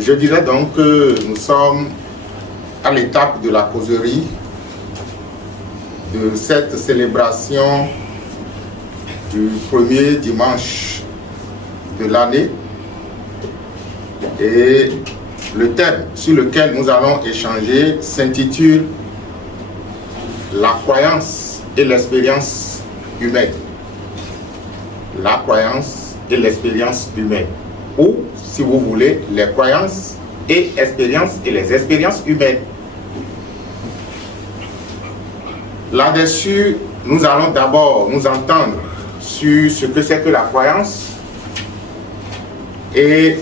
Je dirais donc que nous sommes à l'étape de la causerie de cette célébration du premier dimanche de l'année, et le thème sur lequel nous allons échanger s'intitule La croyance et l'expérience humaine. La croyance et l'expérience humaine, ou si vous voulez, les croyances et expériences et les expériences humaines. Là-dessus, nous allons d'abord nous entendre sur ce que c'est que la croyance et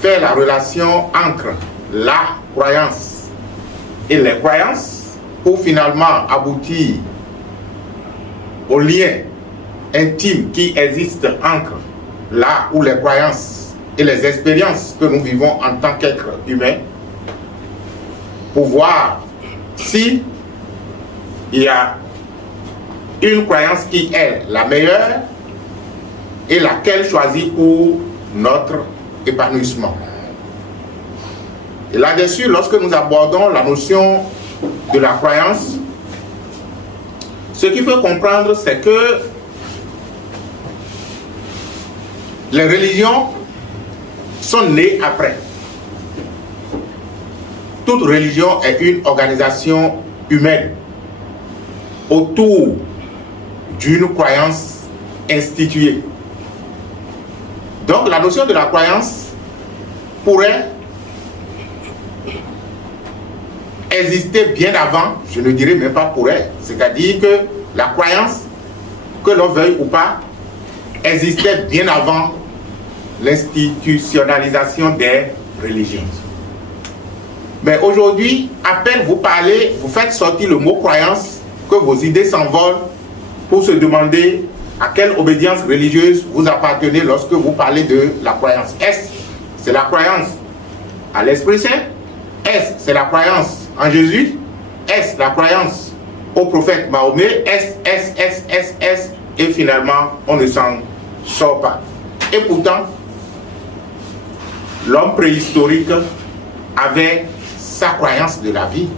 faire la relation entre la croyance et les croyances pour finalement aboutir au lien intime qui existe entre la ou les croyances et les expériences que nous vivons en tant qu'êtres humains, pour voir si il y a une croyance qui est la meilleure et laquelle choisir pour notre épanouissement. Et là-dessus, lorsque nous abordons la notion de la croyance, ce qu'il faut comprendre, c'est que les religions sont nées après. Toute religion est une organisation humaine autour d'une croyance instituée. Donc la notion de la croyance pourrait exister bien avant, je ne dirais même pas pourrait, c'est-à-dire que la croyance, que l'on veuille ou pas, existait bien avant l'institutionnalisation des religions. Mais aujourd'hui, à peine vous parlez, vous faites sortir le mot croyance, que vos idées s'envolent pour se demander à quelle obédience religieuse vous appartenez lorsque vous parlez de la croyance. Est-ce c'est la croyance à l'Esprit Saint? Est-ce c'est la croyance en Jésus? Est-ce la croyance au prophète Mahomet? Est-ce et finalement on ne s'en sort pas. Et pourtant, l'homme préhistorique avait sa croyance de la vie.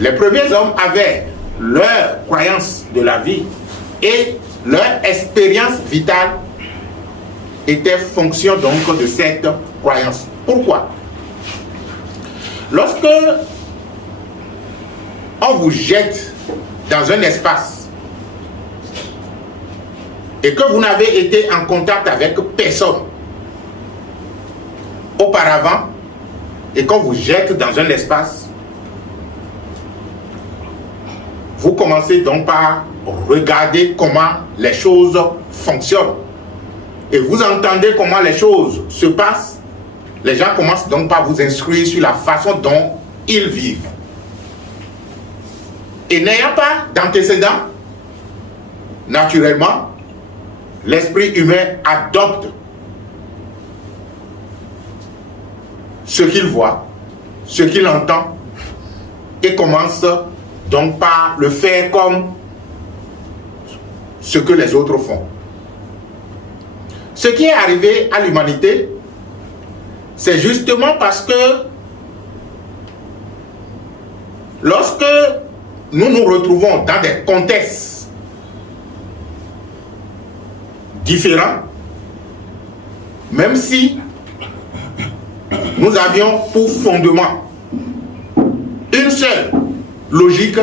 Les premiers hommes avaient leur croyance de la vie et leur expérience vitale était fonction donc de cette croyance. Pourquoi? Lorsque on vous jette dans un espace et que vous n'avez été en contact avec personne auparavant et qu'on vous jette dans un espace, vous commencez donc par regarder comment les choses fonctionnent et vous entendez comment les choses se passent. Les gens commencent donc par vous instruire sur la façon dont ils vivent. Et n'ayant pas d'antécédents, naturellement, l'esprit humain adopte ce qu'il voit, ce qu'il entend, et commence donc par le faire comme ce que les autres font. Ce qui est arrivé à l'humanité, c'est justement parce que lorsque nous nous retrouvons dans des contextes différents, même si nous avions pour fondement une seule logique,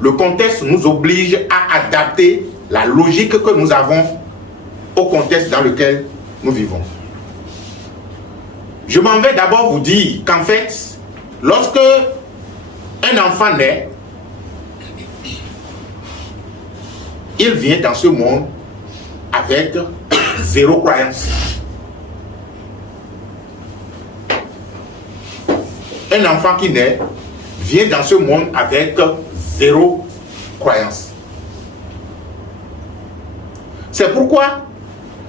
le contexte nous oblige à adapter la logique que nous avons au contexte dans lequel nous vivons. Je m'en vais d'abord vous dire qu'en fait, lorsque un enfant naît, il vient dans ce monde avec zéro croyance. Un enfant qui naît vient dans ce monde avec zéro croyance. C'est pourquoi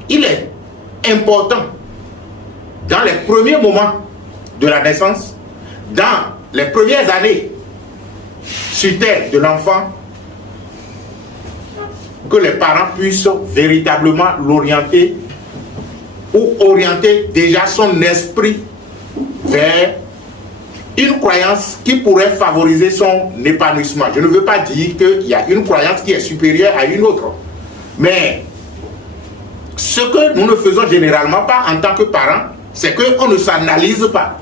il est important, dans les premiers moments de la naissance, dans les premières années sur terre de l'enfant, que les parents puissent véritablement l'orienter ou orienter déjà son esprit vers une croyance qui pourrait favoriser son épanouissement. Je ne veux pas dire qu'il y a une croyance qui est supérieure à une autre. Mais ce que nous ne faisons généralement pas en tant que parents, c'est qu'on ne s'analyse pas.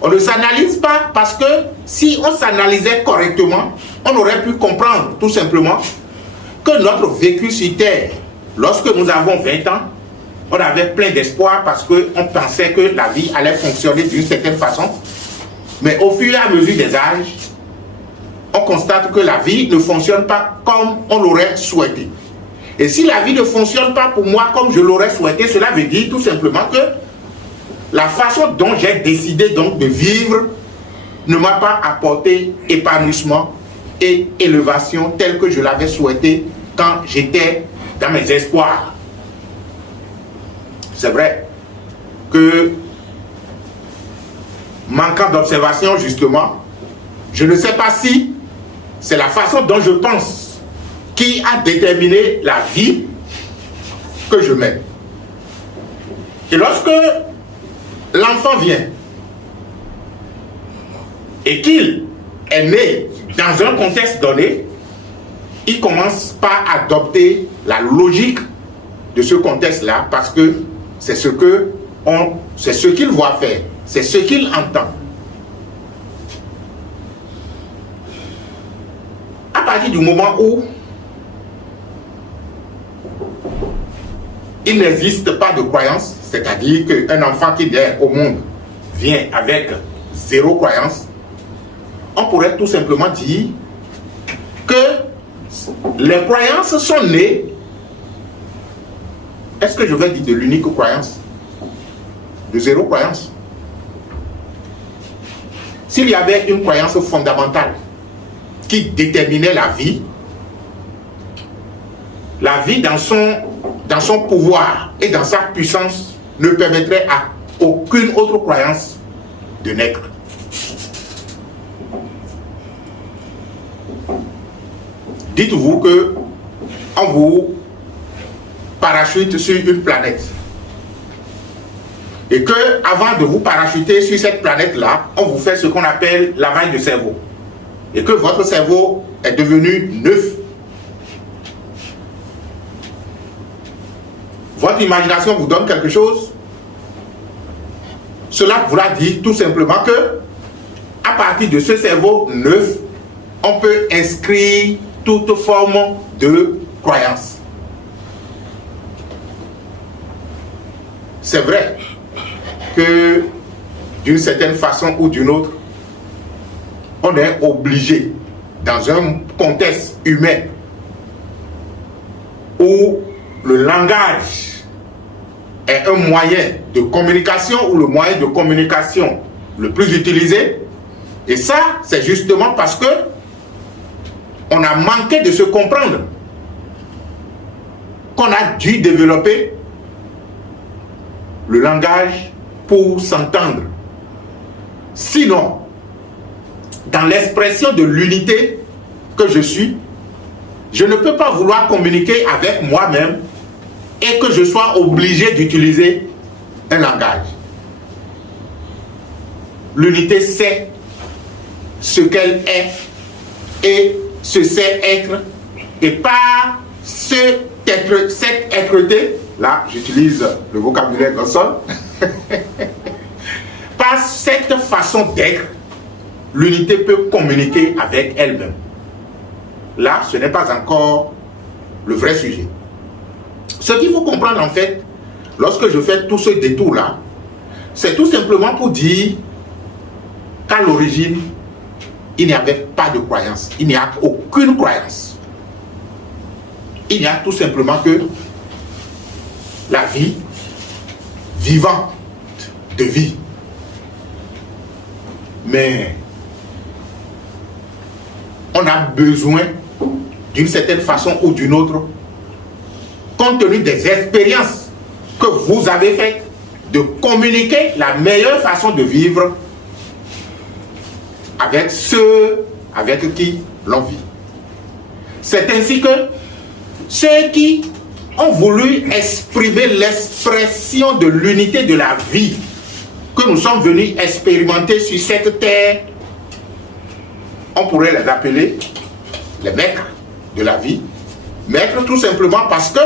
On ne s'analyse pas parce que si on s'analysait correctement, on aurait pu comprendre tout simplement que notre vécu sur Terre, lorsque nous avons 20 ans, on avait plein d'espoir parce qu'on pensait que la vie allait fonctionner d'une certaine façon. Mais au fur et à mesure des âges, on constate que la vie ne fonctionne pas comme on l'aurait souhaité. Et si la vie ne fonctionne pas pour moi comme je l'aurais souhaité, cela veut dire tout simplement que la façon dont j'ai décidé donc de vivre ne m'a pas apporté épanouissement et élévation telle que je l'avais souhaité quand j'étais dans mes espoirs. C'est vrai que, manquant d'observation justement, je ne sais pas si c'est la façon dont je pense qui a déterminé la vie que je mène. Et lorsque l'enfant vient et qu'il est né dans un contexte donné, il commence par adopter la logique de ce contexte-là parce que c'est ce qu'il voit faire, c'est ce qu'il entend. À partir du moment où il n'existe pas de croyance, c'est-à-dire qu'un enfant qui naît au monde vient avec zéro croyance, on pourrait tout simplement dire que les croyances sont nées. Est-ce que je vais dire de l'unique croyance? De zéro croyance? S'il y avait une croyance fondamentale qui déterminait la vie dans son pouvoir et dans sa puissance ne permettrait à aucune autre croyance de naître. Dites-vous que on vous parachute sur une planète et que avant de vous parachuter sur cette planète-là, on vous fait ce qu'on appelle lavage de cerveau et que votre cerveau est devenu neuf. Votre imagination vous donne quelque chose. Cela voudra dire tout simplement que à partir de ce cerveau neuf, on peut inscrire toute forme de croyance. C'est vrai que d'une certaine façon ou d'une autre, on est obligé, dans un contexte humain où le langage est un moyen de communication ou le moyen de communication le plus utilisé, et ça, c'est justement parce que on a manqué de se comprendre qu'on a dû développer le langage pour s'entendre. Sinon, dans l'expression de l'unité que je suis, je ne peux pas vouloir communiquer avec moi-même et que je sois obligé d'utiliser un langage. L'unité sait ce qu'elle est et se sait être, et par cette êtreté, là j'utilise le vocabulaire Gosson, par cette façon d'être, l'unité peut communiquer avec elle-même. Là, ce n'est pas encore le vrai sujet. Ce qu'il faut comprendre en fait, lorsque je fais tout ce détour-là, c'est tout simplement pour dire qu'à l'origine, il n'y avait pas de croyance. Il n'y a aucune croyance. Il n'y a tout simplement que la vie vivante de vie. Mais on a besoin d'une certaine façon ou d'une autre, compte tenu des expériences que vous avez faites, de communiquer la meilleure façon de vivre avec ceux avec qui l'on vit. C'est ainsi que ceux qui ont voulu exprimer l'expression de l'unité de la vie que nous sommes venus expérimenter sur cette terre. On pourrait les appeler les maîtres de la vie. Maîtres tout simplement parce que,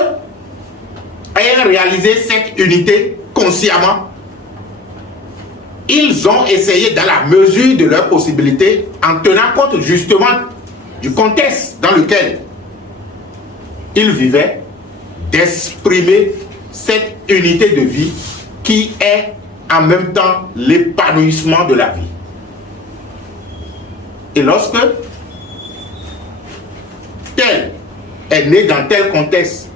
ayant réalisé cette unité consciemment, ils ont essayé dans la mesure de leurs possibilités, en tenant compte justement du contexte dans lequel ils vivaient, d'exprimer cette unité de vie qui est en même temps l'épanouissement de la vie. Et lorsque tel est né dans tel contexte,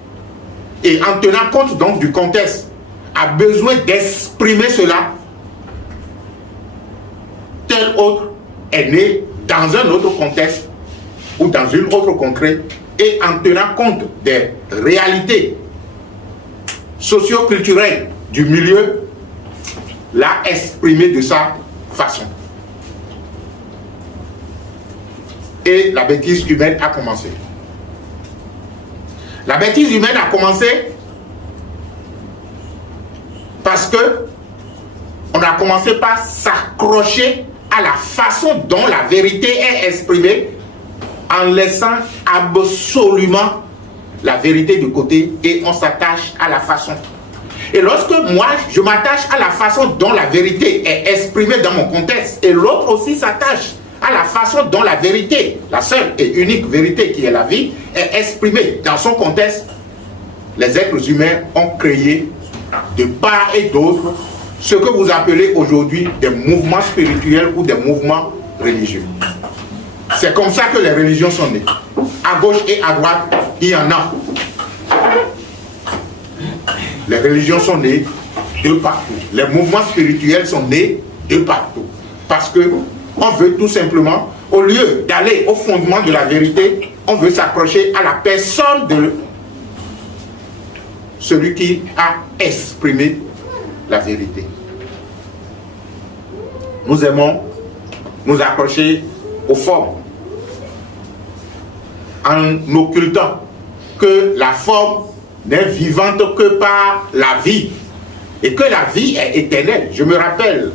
et en tenant compte donc du contexte, a besoin d'exprimer cela, tel autre est né dans un autre contexte ou dans une autre contrée, et en tenant compte des réalités socio-culturelles du milieu, l'a exprimé de sa façon. Et la bêtise humaine a commencé. La bêtise humaine a commencé parce que on a commencé par s'accrocher à la façon dont la vérité est exprimée, en laissant absolument la vérité de côté, et on s'attache à la façon. Et lorsque moi, je m'attache à la façon dont la vérité est exprimée dans mon contexte, et l'autre aussi s'attache à la façon dont la vérité, la seule et unique vérité qui est la vie, est exprimée dans son contexte, les êtres humains ont créé de part et d'autre ce que vous appelez aujourd'hui des mouvements spirituels ou des mouvements religieux. C'est comme ça que les religions sont nées. À gauche et à droite, il y en a. Les religions sont nées de partout. Les mouvements spirituels sont nés de partout. Parce que on veut tout simplement, au lieu d'aller au fondement de la vérité, on veut s'accrocher à la personne de celui qui a exprimé la vérité. Nous aimons nous accrocher aux formes, en occultant que la forme n'est vivante que par la vie, et que la vie est éternelle. Je me rappelle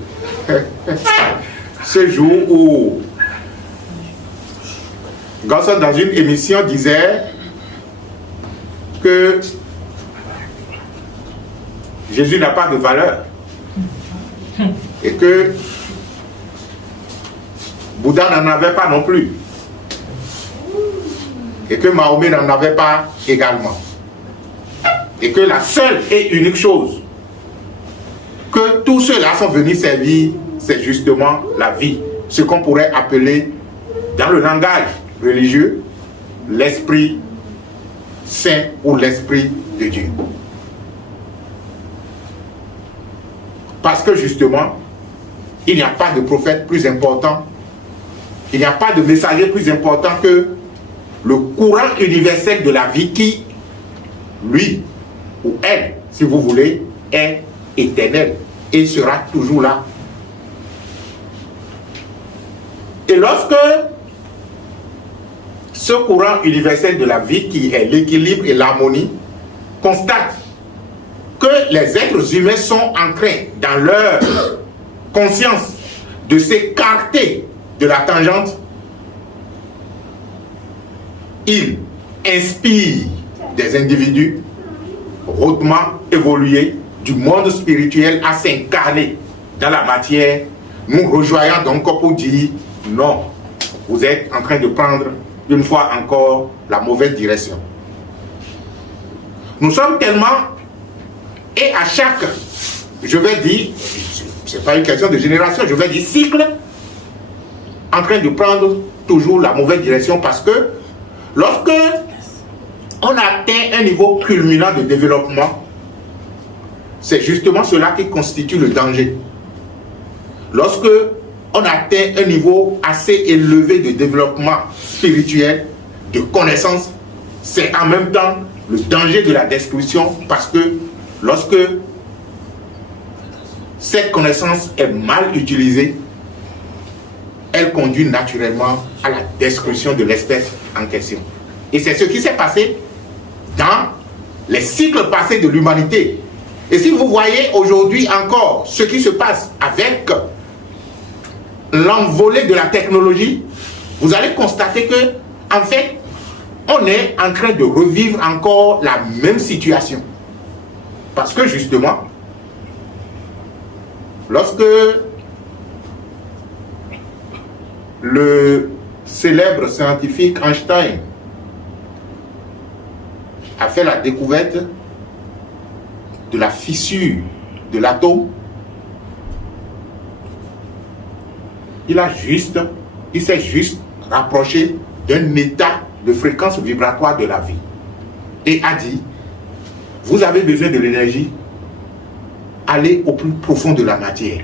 ce jour où Ganson, dans une émission, disait que Jésus n'a pas de valeur et que Bouddha n'en avait pas non plus et que Mahomet n'en avait pas également, et que la seule et unique chose que tous ceux-là sont venus servir, c'est justement la vie, ce qu'on pourrait appeler dans le langage religieux l'Esprit Saint ou l'Esprit de Dieu. Parce que justement, il n'y a pas de prophète plus important, il n'y a pas de messager plus important que le courant universel de la vie qui, lui ou elle, si vous voulez, est éternel et sera toujours là. Et lorsque ce courant universel de la vie qui est l'équilibre et l'harmonie constate que les êtres humains sont en train, dans leur conscience, de s'écarter de la tangente, il inspire des individus hautement évolués du monde spirituel à s'incarner dans la matière, nous rejoignant donc pour dire non, vous êtes en train de prendre une fois encore la mauvaise direction. Nous sommes tellement, et à chaque, je vais dire, c'est pas une question de génération, je vais dire cycle, en train de prendre toujours la mauvaise direction, parce que lorsque on atteint un niveau culminant de développement, c'est justement cela qui constitue le danger. Lorsque on atteint un niveau assez élevé de développement spirituel, de connaissance, c'est en même temps le danger de la destruction, parce que lorsque cette connaissance est mal utilisée, elle conduit naturellement à la destruction de l'espèce en question. Et c'est ce qui s'est passé dans les cycles passés de l'humanité. Et si vous voyez aujourd'hui encore ce qui se passe avec l'envolée de la technologie, vous allez constater que, en fait, on est en train de revivre encore la même situation. Parce que justement, lorsque le célèbre scientifique Einstein a fait la découverte de la fissure de l'atome, il s'est juste rapproché d'un état de fréquence vibratoire de la vie et a dit: vous avez besoin de l'énergie, allez au plus profond de la matière.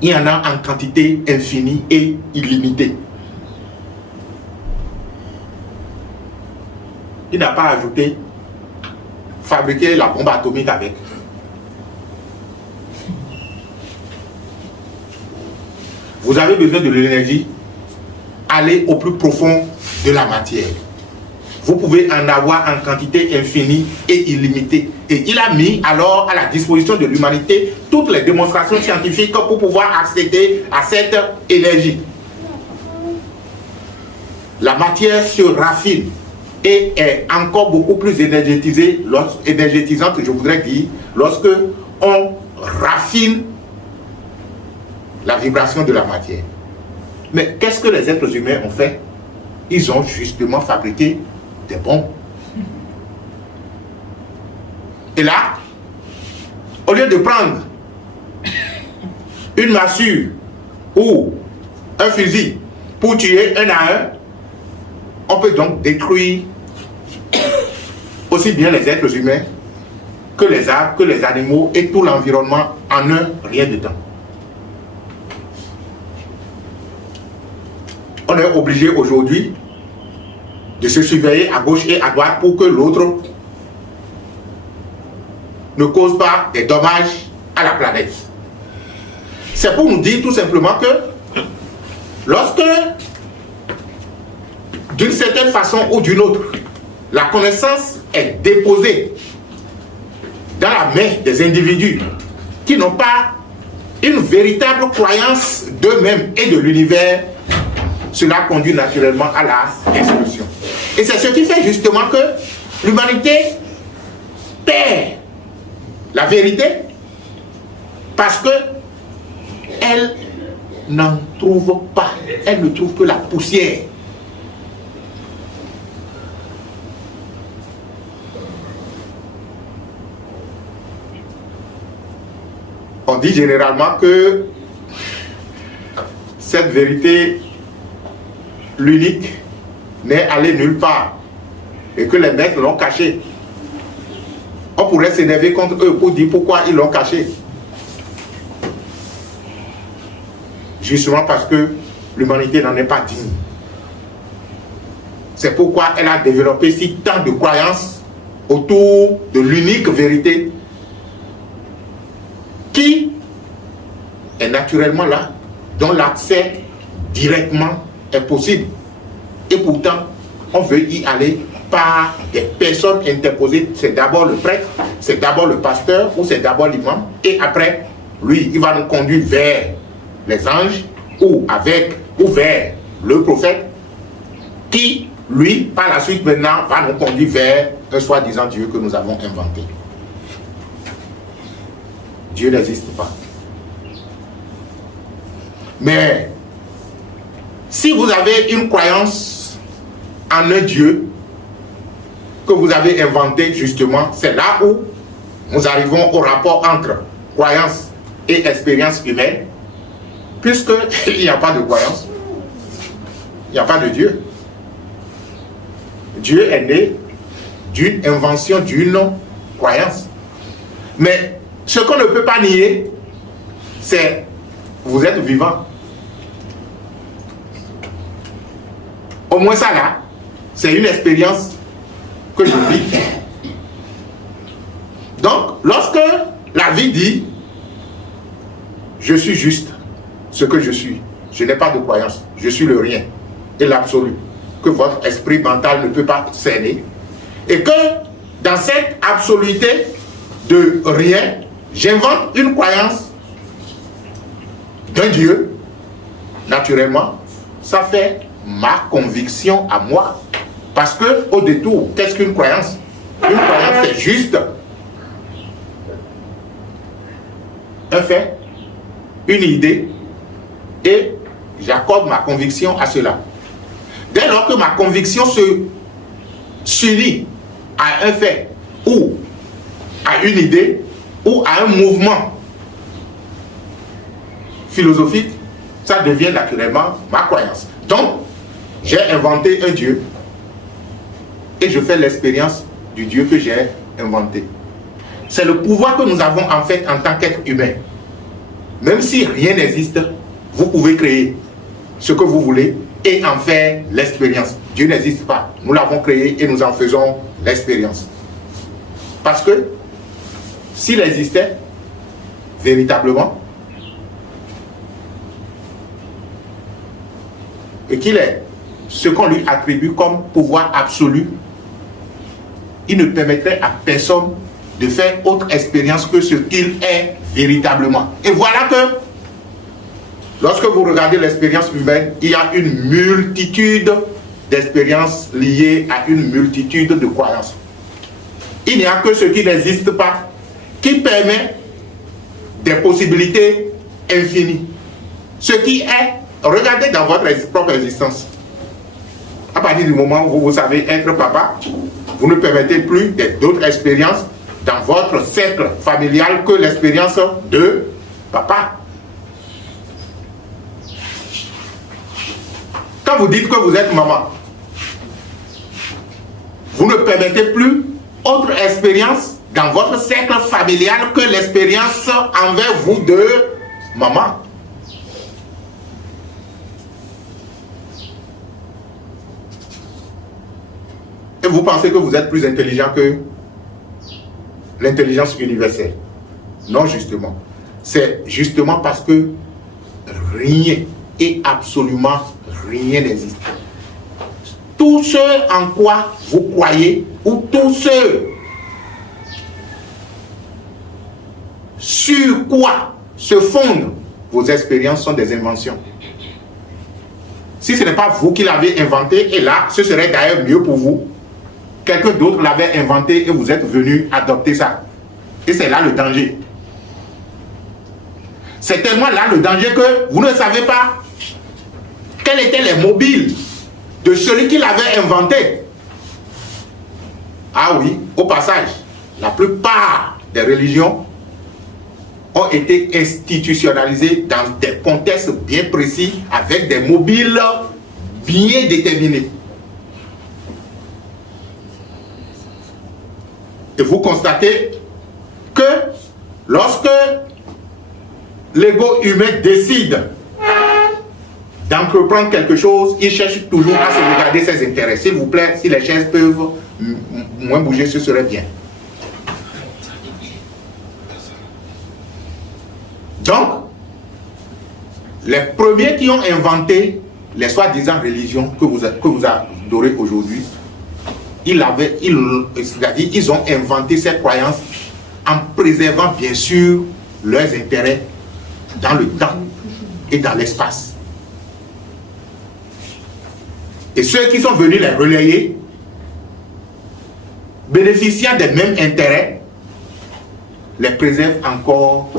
Il y en a en quantité infinie et illimitée. Il n'a pas ajouté fabriquer la bombe atomique avec. Vous avez besoin de l'énergie, allez au plus profond de la matière. Vous pouvez en avoir en quantité infinie et illimitée. Et il a mis alors à la disposition de l'humanité toutes les démonstrations scientifiques pour pouvoir accéder à cette énergie. La matière se raffine et est encore beaucoup plus énergétisante, je voudrais dire, lorsque on raffine la vibration de la matière. Mais qu'est-ce que les êtres humains ont fait? Ils ont justement fabriqué des bombes. Et là, au lieu de prendre une massue ou un fusil pour tuer un à un, on peut donc détruire aussi bien les êtres humains que les arbres, que les animaux et tout l'environnement en un rien de temps. On est obligé aujourd'hui de se surveiller à gauche et à droite pour que l'autre ne cause pas des dommages à la planète. C'est pour nous dire tout simplement que lorsque, d'une certaine façon ou d'une autre, la connaissance est déposée dans la main des individus qui n'ont pas une véritable croyance d'eux-mêmes et de l'univers, cela conduit naturellement à la destruction. Et c'est ce qui fait justement que l'humanité perd la vérité parce que elle n'en trouve pas. Elle ne trouve que la poussière. On dit généralement que cette vérité, l'unique, n'est allée nulle part et que les maîtres l'ont cachée. On pourrait s'énerver contre eux pour dire pourquoi ils l'ont caché. Justement parce que l'humanité n'en est pas digne. C'est pourquoi elle a développé si tant de croyances autour de l'unique vérité qui est naturellement là, dont l'accès directement est possible. Et pourtant, on veut y aller par des personnes interposées. C'est d'abord le prêtre, c'est d'abord le pasteur ou c'est d'abord l'imam. Et après, lui, il va nous conduire vers les anges ou vers le prophète qui, lui, par la suite maintenant, va nous conduire vers un soi-disant Dieu que nous avons inventé. Dieu n'existe pas. Mais si vous avez une croyance en un Dieu que vous avez inventé justement, c'est là où nous arrivons au rapport entre croyance et expérience humaine, puisqu'il n'y a pas de croyance, il n'y a pas de Dieu. Dieu est né d'une invention, d'une croyance. Mais ce qu'on ne peut pas nier, c'est vous êtes vivant. Au moins ça là, c'est une expérience que je vis. Donc, lorsque la vie dit je suis juste ce que je suis, je n'ai pas de croyance, je suis le rien et l'absolu, que votre esprit mental ne peut pas cerner, et que dans cette absoluité de rien, j'invente une croyance d'un Dieu, naturellement, ça fait ma conviction à moi. Parce que, au détour, qu'est-ce qu'une croyance? Une croyance, c'est juste un fait, une idée, et j'accorde ma conviction à cela. Dès lors que ma conviction s'unit à un fait, ou à une idée, ou à un mouvement philosophique, ça devient naturellement ma croyance. Donc, j'ai inventé un Dieu, et je fais l'expérience du Dieu que j'ai inventé. C'est le pouvoir que nous avons en fait en tant qu'être humain. Même si rien n'existe, vous pouvez créer ce que vous voulez et en faire l'expérience. Dieu n'existe pas. Nous l'avons créé et nous en faisons l'expérience. Parce que s'il existait véritablement et qu'il est ce qu'on lui attribue comme pouvoir absolu, il ne permettrait à personne de faire autre expérience que ce qu'il est véritablement. Et voilà que lorsque vous regardez l'expérience humaine, il y a une multitude d'expériences liées à une multitude de croyances. Il n'y a que ce qui n'existe pas qui permet des possibilités infinies. Ce qui est, regardez dans votre propre existence. À partir du moment où vous savez être papa, vous ne permettez plus d'autres expériences dans votre cercle familial que l'expérience de papa. Quand vous dites que vous êtes maman, vous ne permettez plus autre expérience dans votre cercle familial que l'expérience envers vous de maman. Et vous pensez que vous êtes plus intelligent que l'intelligence universelle. Non, justement. C'est justement parce que rien et absolument rien n'existe. Tout ce en quoi vous croyez, ou tout ce sur quoi se fondent vos expériences sont des inventions. Si ce n'est pas vous qui l'avez inventé, et là, ce serait d'ailleurs mieux pour vous. Quelqu'un d'autre l'avait inventé et vous êtes venu adopter ça. Et c'est là le danger. C'est tellement là le danger que vous ne savez pas quels étaient les mobiles de celui qui l'avait inventé. Ah oui, au passage, la plupart des religions ont été institutionnalisées dans des contextes bien précis avec des mobiles bien déterminés. Et vous constatez que lorsque l'ego humain décide d'entreprendre quelque chose, il cherche toujours à se regarder ses intérêts. S'il vous plaît, si les chaises peuvent moins bouger, ce serait bien. Donc, les premiers qui ont inventé les soi-disant religions que vous adorez aujourd'hui, ils ont inventé ces croyances en préservant bien sûr leurs intérêts dans le temps et dans l'espace. Et ceux qui sont venus les relayer, bénéficiant des mêmes intérêts, les préservent encore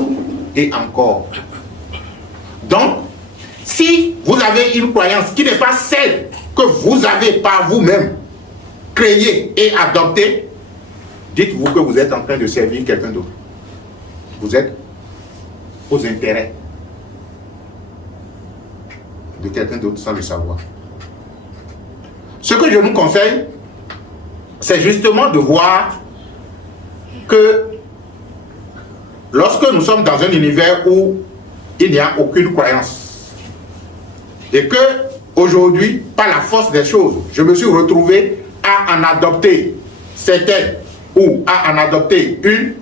et encore. Donc, si vous avez une croyance qui n'est pas celle que vous avez par vous-même créée et adoptée, dites-vous que vous êtes en train de servir quelqu'un d'autre. Vous êtes aux intérêts de quelqu'un d'autre sans le savoir. Ce que je nous conseille, c'est justement de voir que lorsque nous sommes dans un univers où il n'y a aucune croyance et que aujourd'hui, par la force des choses, je me suis retrouvé à en adopter certaines ou à en adopter une,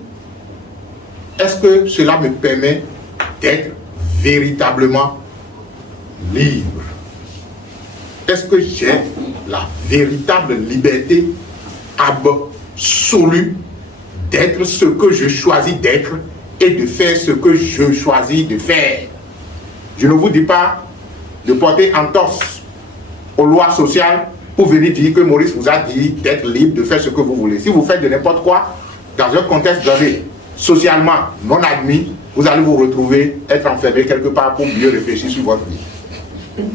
est-ce que cela me permet d'être véritablement libre? Est-ce que j'ai la véritable liberté absolue d'être ce que je choisis d'être et de faire ce que je choisis de faire. Je ne vous dis pas de porter entorse aux lois sociales pour venir dire que Maurice vous a dit d'être libre de faire ce que vous voulez. Si vous faites de n'importe quoi, dans un contexte donné, socialement non admis, vous allez vous retrouver être enfermé quelque part pour mieux réfléchir sur votre vie.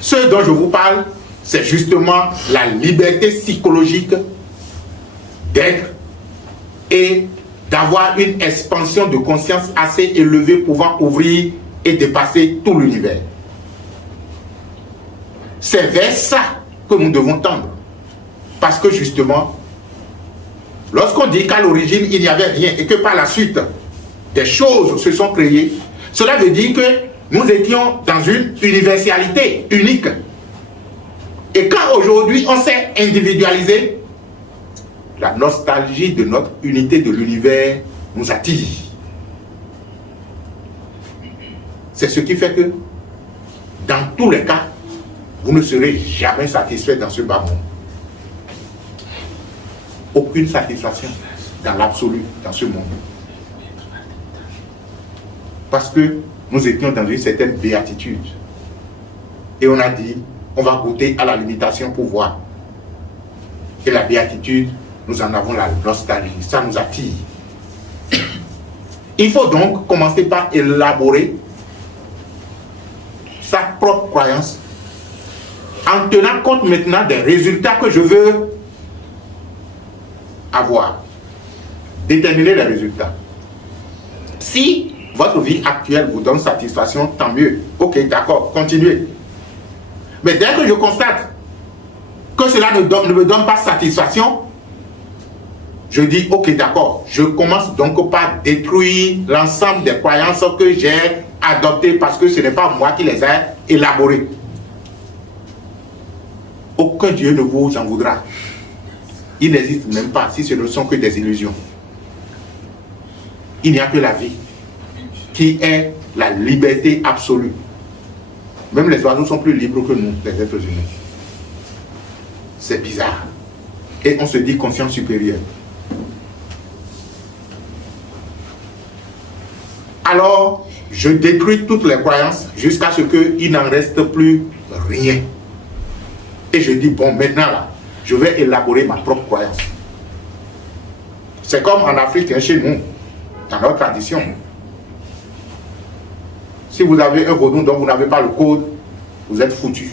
Ce dont je vous parle, c'est justement la liberté psychologique d'être et d'avoir une expansion de conscience assez élevée pouvant ouvrir et dépasser tout l'univers. C'est vers ça que nous devons tendre. Parce que justement, lorsqu'on dit qu'à l'origine il n'y avait rien et que par la suite des choses se sont créées, cela veut dire que nous étions dans une universalité unique. Et quand aujourd'hui on s'est individualisé, la nostalgie de notre unité de l'univers nous attire. C'est ce qui fait que, dans tous les cas, vous ne serez jamais satisfait dans ce bas monde. Aucune satisfaction dans l'absolu, dans ce monde. Parce que nous étions dans une certaine béatitude. Et on a dit, on va goûter à la limitation pour voir. Et la béatitude, nous en avons la nostalgie, ça nous attire. Il faut donc commencer par élaborer sa propre croyance en tenant compte maintenant des résultats que je veux avoir. Déterminer les résultats. Si votre vie actuelle vous donne satisfaction, tant mieux. Ok, d'accord, continuez. Mais dès que je constate que cela ne me donne pas satisfaction, je dis, ok, d'accord, je commence donc par détruire l'ensemble des croyances que j'ai adoptées parce que ce n'est pas moi qui les ai élaborées. Aucun Dieu ne vous en voudra. Il n'existe même pas si ce ne sont que des illusions. Il n'y a que la vie qui est la liberté absolue. Même les oiseaux sont plus libres que nous, les êtres humains. C'est bizarre. Et on se dit conscience supérieure. Alors, je détruis toutes les croyances jusqu'à ce qu'il n'en reste plus rien. Et je dis, bon, maintenant là, je vais élaborer ma propre croyance. C'est comme en Afrique, chez nous, dans notre tradition. Si vous avez un vaudou dont vous n'avez pas le code, vous êtes foutu.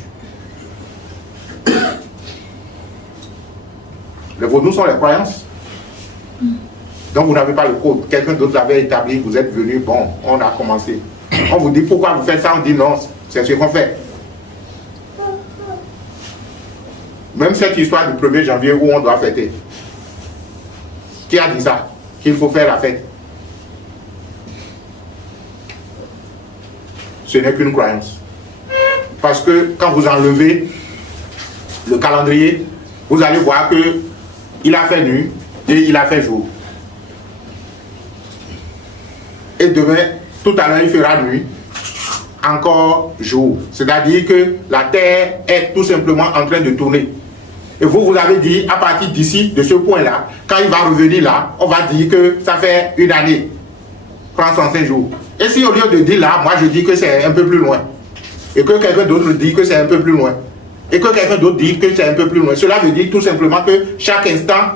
Les vaudous sont les croyances. Donc vous n'avez pas le code. Quelqu'un d'autre l'avait établi, vous êtes venu, bon, on a commencé. On vous dit pourquoi vous faites ça, on dit non, c'est ce qu'on fait. Même cette histoire du 1er janvier où on doit fêter. Qui a dit ça? Qu'il faut faire la fête. Ce n'est qu'une croyance. Parce que quand vous enlevez le calendrier, vous allez voir que il a fait nuit et il a fait jour. Et demain, tout à l'heure, il fera nuit, encore jour. C'est-à-dire que la Terre est tout simplement en train de tourner. Et vous avez dit, à partir d'ici, de ce point-là, quand il va revenir là, on va dire que ça fait une année, 35 jours. Et si au lieu de dire là, moi je dis que c'est un peu plus loin, et que quelqu'un d'autre dit que c'est un peu plus loin, et que quelqu'un d'autre dit que c'est un peu plus loin, cela veut dire tout simplement que chaque instant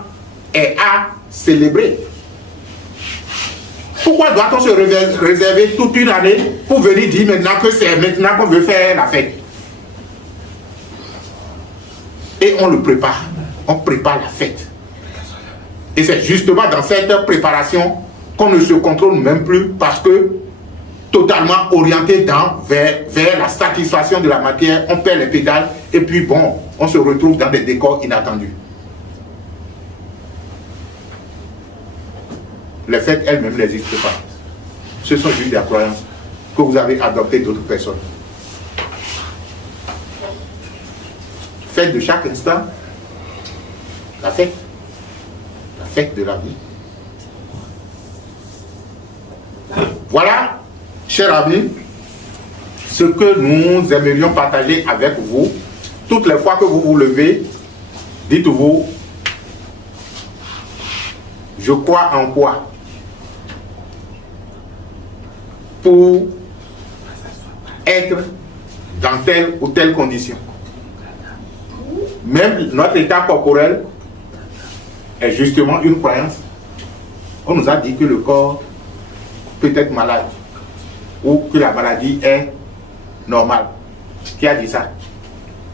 est à célébrer. Pourquoi doit-on se réserver toute une année pour venir dire maintenant que c'est maintenant qu'on veut faire la fête? Et on le prépare, on prépare la fête. Et c'est justement dans cette préparation qu'on ne se contrôle même plus parce que totalement orienté vers la satisfaction de la matière, on perd les pédales et puis bon, on se retrouve dans des décors inattendus. Les fêtes elles-mêmes n'existent pas. Ce sont juste des croyances que vous avez adoptées d'autres personnes. Faites de chaque instant la fête de la vie. Voilà, chers amis, ce que nous aimerions partager avec vous toutes les fois que vous vous levez Dites-vous, je crois en quoi pour être dans telle ou telle condition. Même notre état corporel est justement une croyance. On nous a dit que le corps peut être malade ou que la maladie est normale. Qui a dit ça?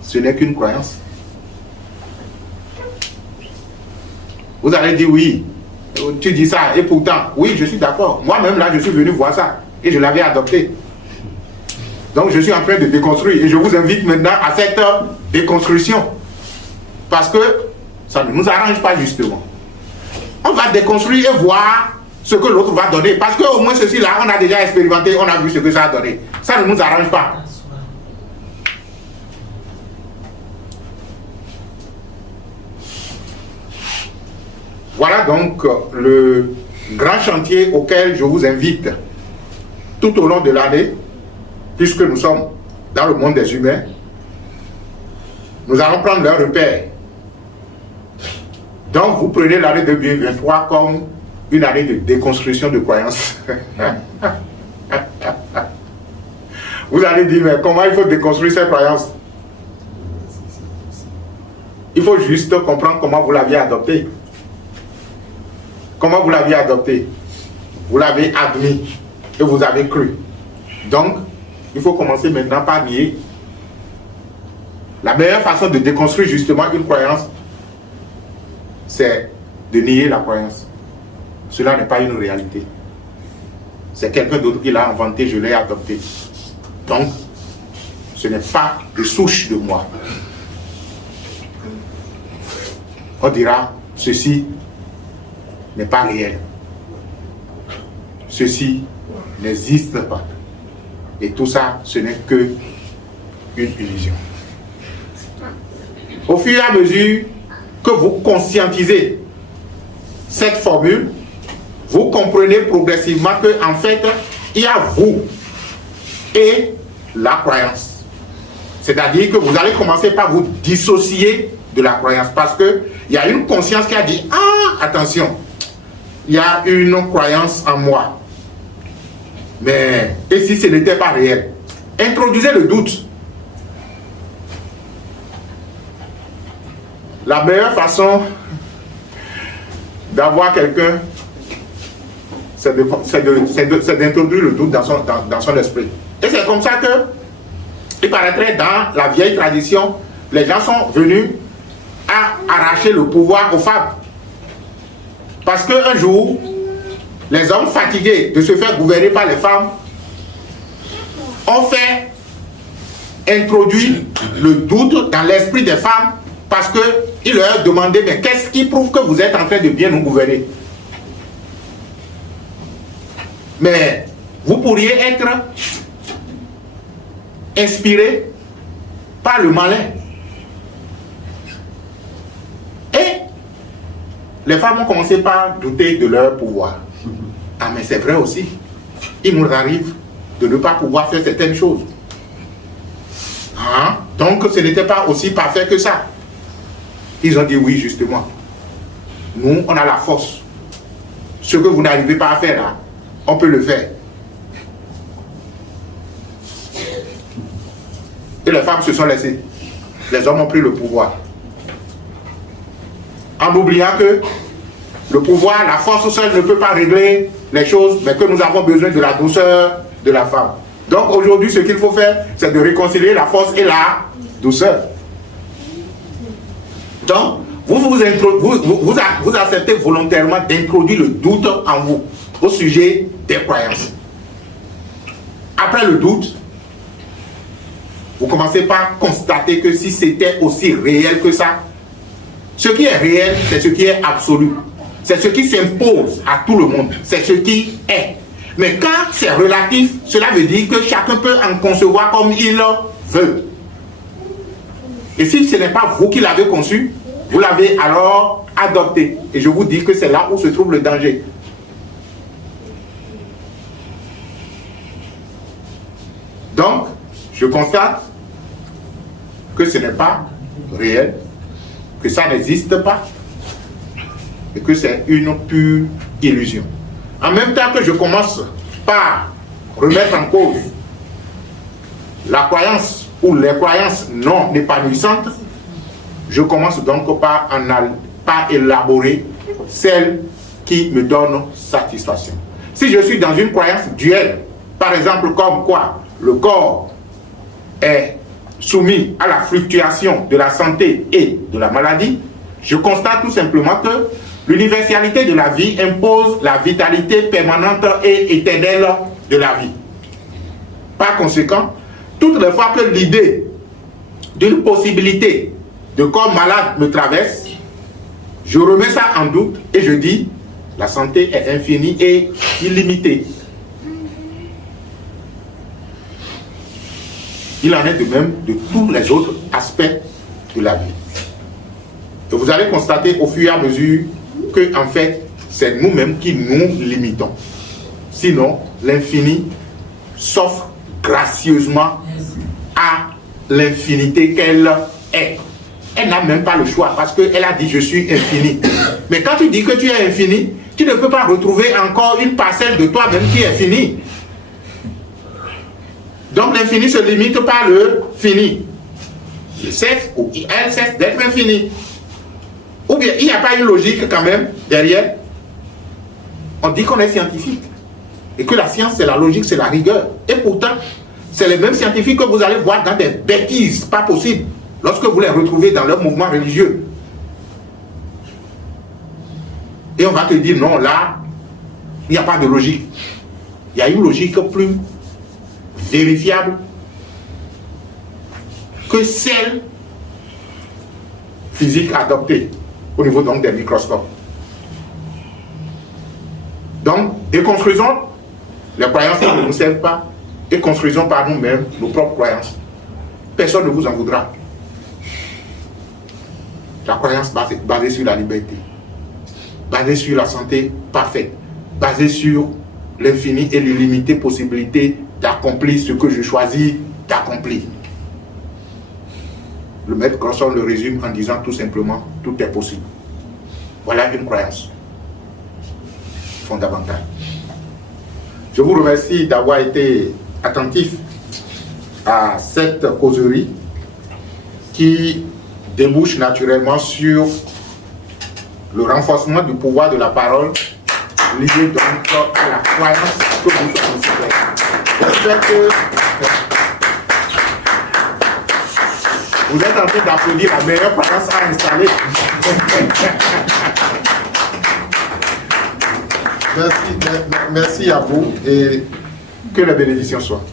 Ce n'est qu'une croyance. Vous allez dire oui, tu dis ça et pourtant, oui, je suis d'accord. Moi-même là, je suis venu voir ça et je l'avais adopté. Donc je suis en train de déconstruire et je vous invite maintenant à cette déconstruction. Parce que ça ne nous arrange pas justement. On va déconstruire et voir ce que l'autre va donner. Parce qu'au moins ceci là, on a déjà expérimenté, on a vu ce que ça a donné. Ça ne nous arrange pas. Voilà donc le grand chantier auquel je vous invite tout au long de l'année, puisque nous sommes dans le monde des humains. Nous allons prendre leur repère. Donc vous prenez l'année 2023 comme une année de déconstruction de croyances. Vous allez dire, mais comment il faut déconstruire ces croyances? Il faut juste comprendre comment vous l'aviez adopté. Comment vous l'aviez adopté? Vous l'avez admis et vous avez cru. Donc, il faut commencer maintenant par nier. La meilleure façon de déconstruire justement une croyance, c'est de nier la croyance. Cela n'est pas une réalité. C'est quelqu'un d'autre qui l'a inventé, je l'ai adopté. Donc, ce n'est pas de souche de moi. On dira, ceci n'est pas réel. Ceci n'existe pas. Et tout ça, ce n'est que une illusion. Au fur et à mesure que vous conscientisez cette formule, vous comprenez progressivement que en fait, il y a vous et la croyance. C'est-à-dire que vous allez commencer par vous dissocier de la croyance parce qu'il y a une conscience qui a dit « Ah, attention, il y a une croyance en moi. » Mais, et si ce n'était pas réel? Introduisez le doute. La meilleure façon d'avoir quelqu'un, c'est d'introduire le doute dans son esprit. Et c'est comme ça que, il paraîtrait dans la vieille tradition, les gens sont venus à arracher le pouvoir aux femmes. Parce qu'un jour, les hommes fatigués de se faire gouverner par les femmes ont fait introduire le doute dans l'esprit des femmes parce qu'ils leur demandaient, mais qu'est-ce qui prouve que vous êtes en train de bien nous gouverner? Mais vous pourriez être inspiré par le malin. Et les femmes ont commencé par douter de leur pouvoir. Ah mais c'est vrai aussi. Il nous arrive de ne pas pouvoir faire certaines choses. Hein? Donc ce n'était pas aussi parfait que ça. Ils ont dit oui justement. Nous on a la force. Ce que vous n'arrivez pas à faire là, on peut le faire. Et les femmes se sont laissées. Les hommes ont pris le pouvoir. En oubliant que le pouvoir, la force seule ne peut pas régler les choses, mais que nous avons besoin de la douceur de la femme. Donc aujourd'hui, ce qu'il faut faire, c'est de réconcilier la force et la douceur. Donc, vous acceptez volontairement d'introduire le doute en vous au sujet des croyances. Après le doute, vous commencez par constater que si c'était aussi réel que ça, ce qui est réel, c'est ce qui est absolu. C'est ce qui s'impose à tout le monde. C'est ce qui est. Mais quand c'est relatif, cela veut dire que chacun peut en concevoir comme il veut. Et si ce n'est pas vous qui l'avez conçu, vous l'avez alors adopté. Et je vous dis que c'est là où se trouve le danger. Donc, je constate que ce n'est pas réel. que ça n'existe pas et que c'est une pure illusion. En même temps que je commence par remettre en cause la croyance ou les croyances non épanouissantes, je commence donc par élaborer celles qui me donnent satisfaction. Si je suis dans une croyance duelle, par exemple comme quoi le corps est soumis à la fluctuation de la santé et de la maladie, je constate tout simplement que l'universalité de la vie impose la vitalité permanente et éternelle de la vie. Par conséquent, toutes les fois que l'idée d'une possibilité de corps malade me traverse, je remets ça en doute et je dis la santé est infinie et illimitée. Il en est de même de tous les autres aspects de la vie. Et vous allez constater au fur et à mesure que, en fait, c'est nous-mêmes qui nous limitons. Sinon, l'infini s'offre gracieusement à l'infinité qu'elle est. Elle n'a même pas le choix parce qu'elle a dit je suis infini. Mais quand tu dis que tu es infini, tu ne peux pas retrouver encore une parcelle de toi-même qui est finie. Donc l'infini se limite par le fini. Il cesse ou elle cesse d'être infini. Ou bien il n'y a pas une logique quand même derrière. On dit qu'on est scientifique. Et que la science c'est la logique, c'est la rigueur. Et pourtant, c'est les mêmes scientifiques que vous allez voir dans des bêtises pas possibles lorsque vous les retrouvez dans leur mouvement religieux. Et on va te dire non, là, il n'y a pas de logique. Il y a une logique plus vérifiable que celle physique adoptée au niveau donc des microscopes. Donc, déconstruisons les croyances qui ne nous servent pas et construisons par nous-mêmes nos propres croyances. Personne ne vous en voudra. La croyance basée sur la liberté, basée sur la santé parfaite, basée sur l'infini et l'illimité possibilité d'accomplir ce que je choisis d'accomplir. Le maître Crosson le résume en disant tout simplement tout est possible. Voilà une croyance fondamentale. Je vous remercie d'avoir été attentif à cette causerie qui débouche naturellement sur le renforcement du pouvoir de la parole lié donc à la croyance que vous considérez. J'espère que vous êtes en train d'applaudir la meilleure croyance à installer. Merci à vous et que la bénédiction soit.